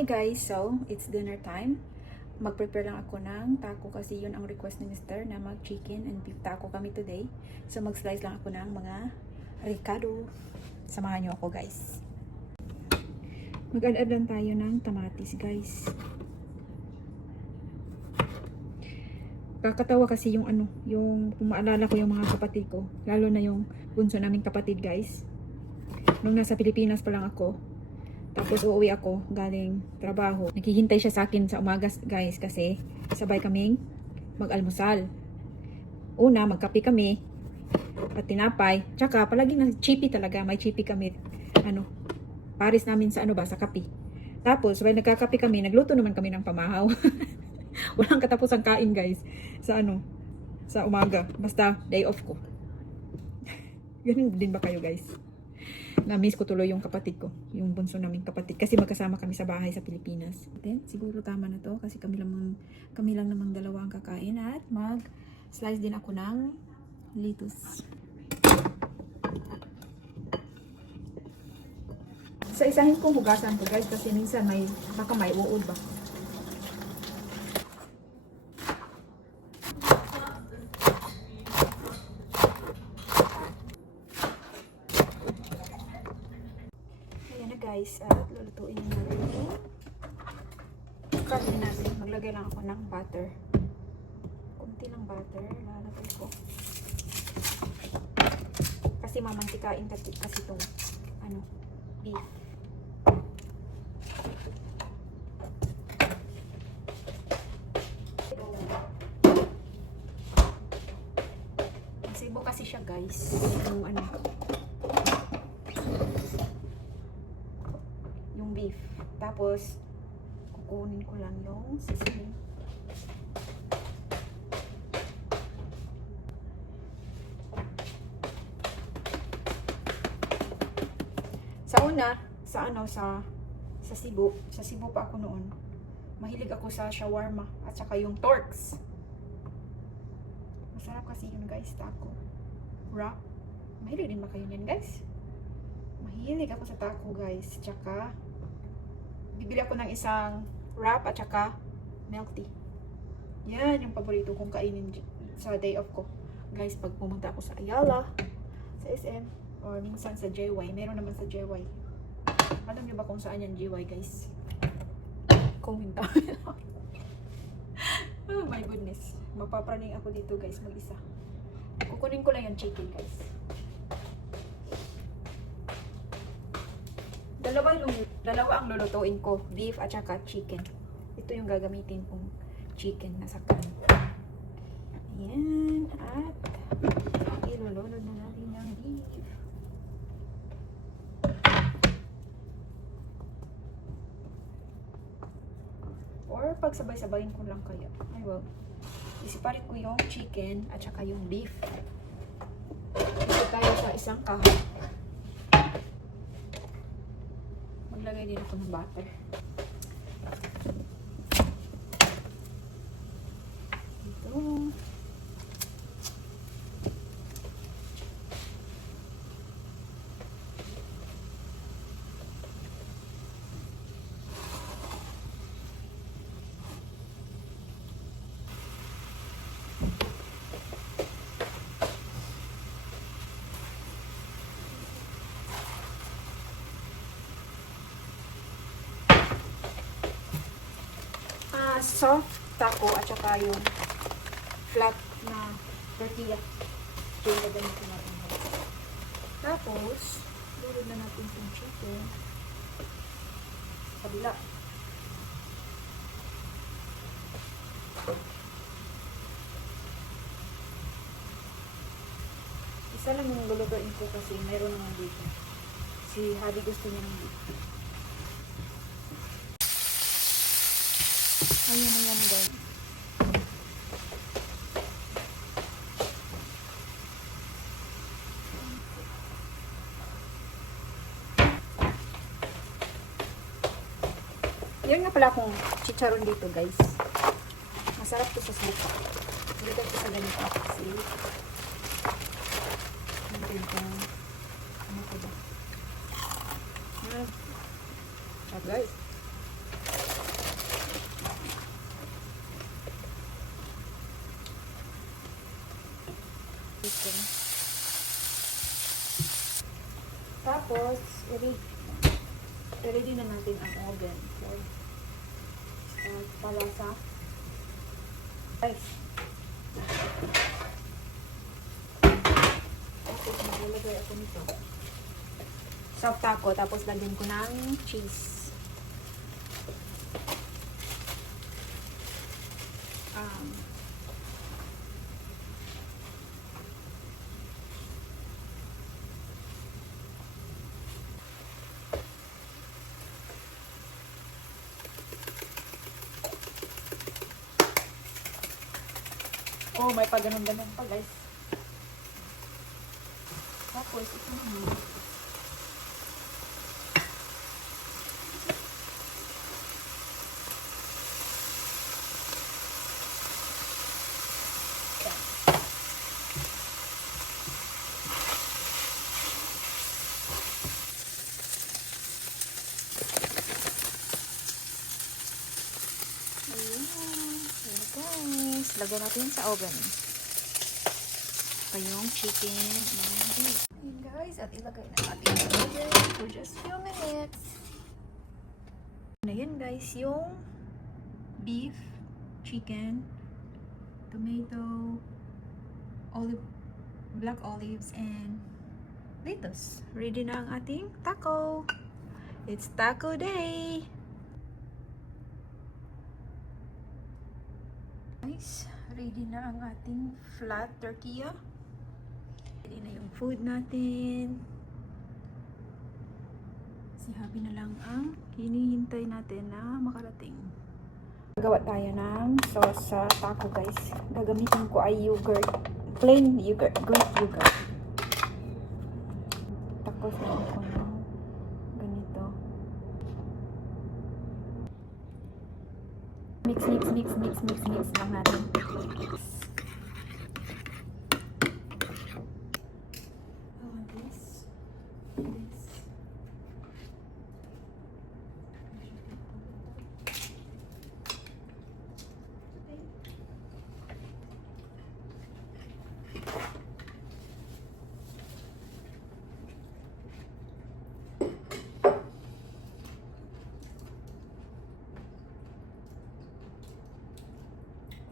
Hey guys, so it's dinner time. Mag-prepare lang ako ng taco kasi yun ang request ni Mr. na mag-chicken and beef taco kami today. So mag-slice lang ako ng mga ricado. Samahan nyo ako guys. Mag-add lang tayo ng tamatis guys. Kakatawa kasi yung yung maalala ko yung mga kapatid ko. Lalo na yung bunso naming kapatid guys. Nung nasa Pilipinas pa lang ako. Tapos uuwi ako galing trabaho. Naghihintay siya sa akin sa umaga guys kasi sabay kaming mag-almusal. Una, magkape kami at tinapay. Tsaka palagi na chippy talaga. May chippy kami. Paris namin sa sa kape. Tapos sabay nagkakape kami, nagluto naman kami ng pamahaw. Walang katapusang kain guys sa sa umaga. Basta day off ko. Ganun din ba kayo guys? Na-miss ko tuloy yung kapatid ko, yung bunso naming kapatid kasi magkasama kami sa bahay sa Pilipinas. Then, siguro tama na to kasi kami lang namang dalawa ang kakain at mag-slice din ako ng lettuce. Sa isahin kong hugasan to guys kasi minsan baka may uod ba. Guys, at lulutuin natin yung karne natin. Maglagay lang ako ng butter. Kunti lang butter. Lalagay ko. Kasi mamantikain kasi itong beef. Sibo kasi siya guys. Yung beef. Tapos, kukunin ko lang yung seasoning. Sa una, sa Cebu. Sa Cebu pa ako noon. Mahilig ako sa shawarma at saka yung Torx. Masarap kasi yun guys, taco. Wrap. Mahilig din ba kayo yan guys? Mahilig ako sa taco guys. Tsaka bibili ako ng isang wrap at saka milk tea. Yan yung paborito kong kainin sa day off ko. Guys, pag pumunta ako sa Ayala, sa SM, or minsan sa JY. Meron naman sa JY. Alam niyo ba kung saan yan JY guys? Comment down below. Oh my goodness. Mapapraning ako dito guys, mag-isa. Kukunin ko lang yung chicken guys. Dalawa ang lulutuin ko, beef at saka chicken. Ito yung gagamitin kong chicken na sa kan. Ayan, at ilulunod na natin ng beef. Or pagsabay-sabayin ko lang kaya. Ay well, isiparit ko yung chicken at saka yung beef. Ito tayo sa isang kahon. Maglagay din ako ng butter. Ito. Soft taco at saka yung flat na tortilla. Yung gagamitin natin. Tapos, lulod na natin yung chicken. Kabila. Isa lang yung lulutuin ko kasi mayroon naman dito. Si Hadi gusto niya ng beef. Ayan guys. Yun nga pala akong chicharon dito guys. Masarap to sa suka. Ilagay ko sa ganito kasi ano ko ba? Guys. Tapos, i-ready na natin ang oven. So, palasa. Guys. Tapos, maglalagay ako nito. Soft taco, tapos lagyan ko ng cheese. Oh, may pa ganun-ganun pa, guys. Tapos, ito naman. Guys, lagyan natin sa oven. Pa yung chicken and beef. Ayan guys, at ilagay na natin sa oven for just few minutes. Na yan guys, yung beef, chicken, tomato, black olives, and lettuce. Ready na ang ating taco. It's taco day! Guys, ready na ang ating flat tortilla. Ready na yung food natin. Si Habi na lang ang hinihintay natin na makarating. Gagawa tayo ng sauce sa taco guys. Gagamitin ko ay yogurt. Plain yogurt. Greek yogurt. Tapos na ako ng ganito. Mix lang natin.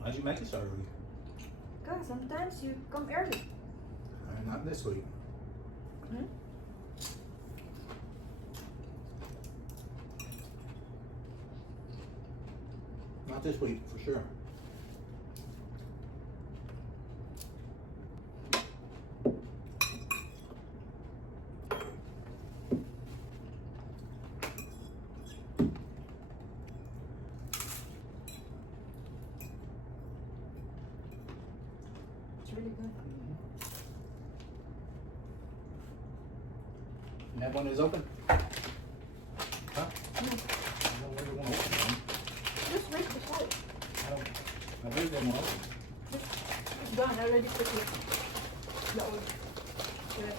Why'd you make it so early? Because sometimes you come early. Not this week. Hmm? Not this week, for sure. It's really good. And that one is open? Huh? No. I don't know where you want to open one. Just wait before. I really didn't want to open. It's done. I already put it. The old. Yeah.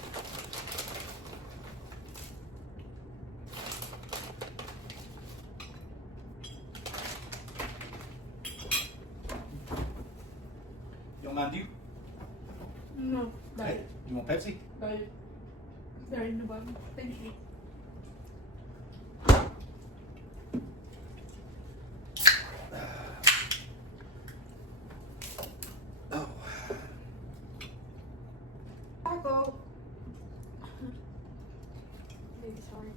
You don't mind you? No. Hey, you want Pepsi? Dahil. Dahil na ba? Thank you. Oh. Taco. Baby, sorry.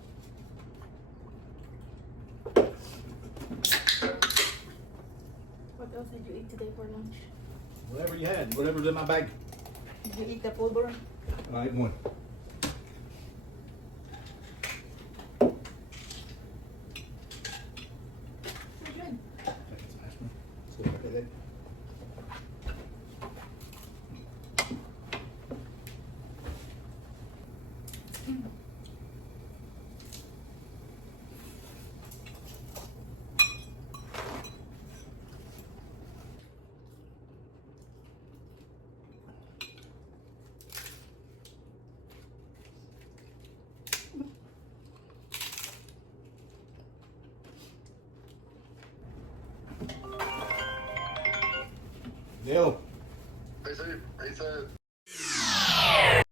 What else did you eat today for lunch? Whatever you had, whatever's in my bag. Did you eat the pulver? I ate one. We're good. Take some aspirin. So look at that. Neil. He said